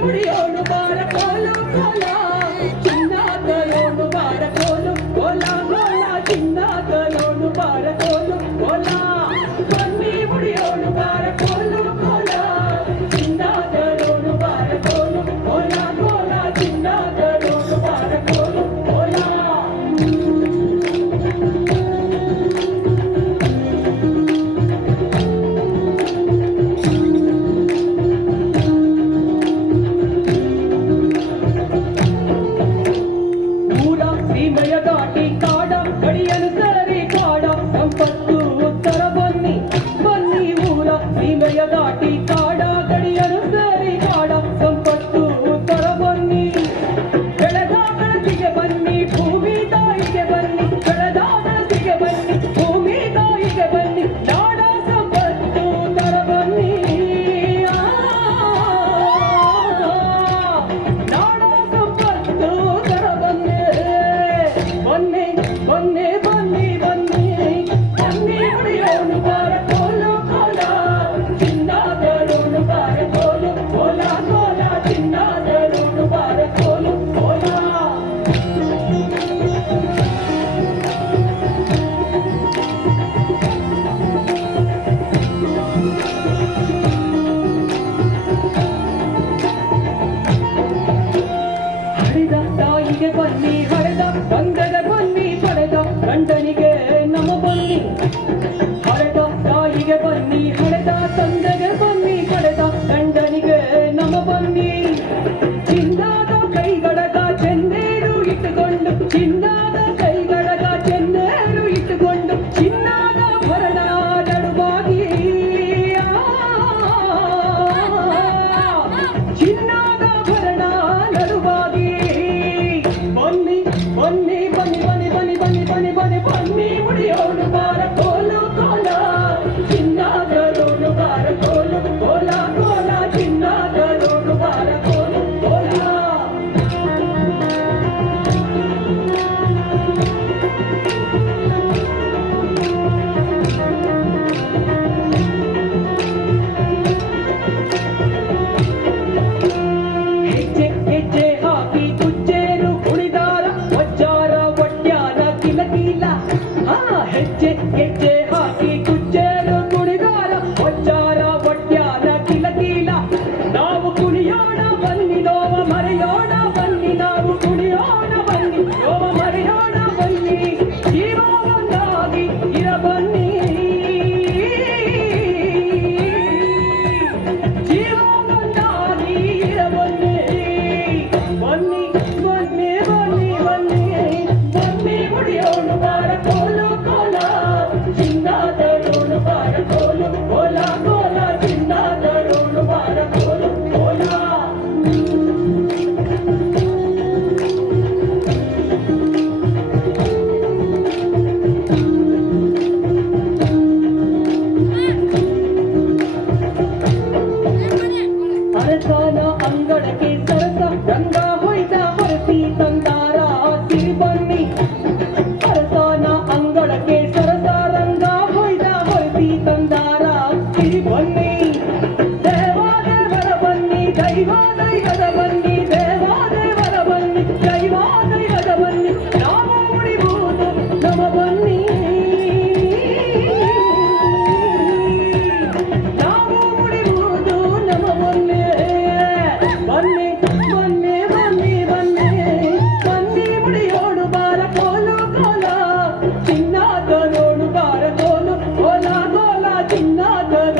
Muriyo all bara kala kala. your daughter. 넌 원가... 원가... 원가... get get get, get. அரசான அங்கடக்கே Sarasa Ganga போய்தா பரத்தி தந்தாரா Yeah.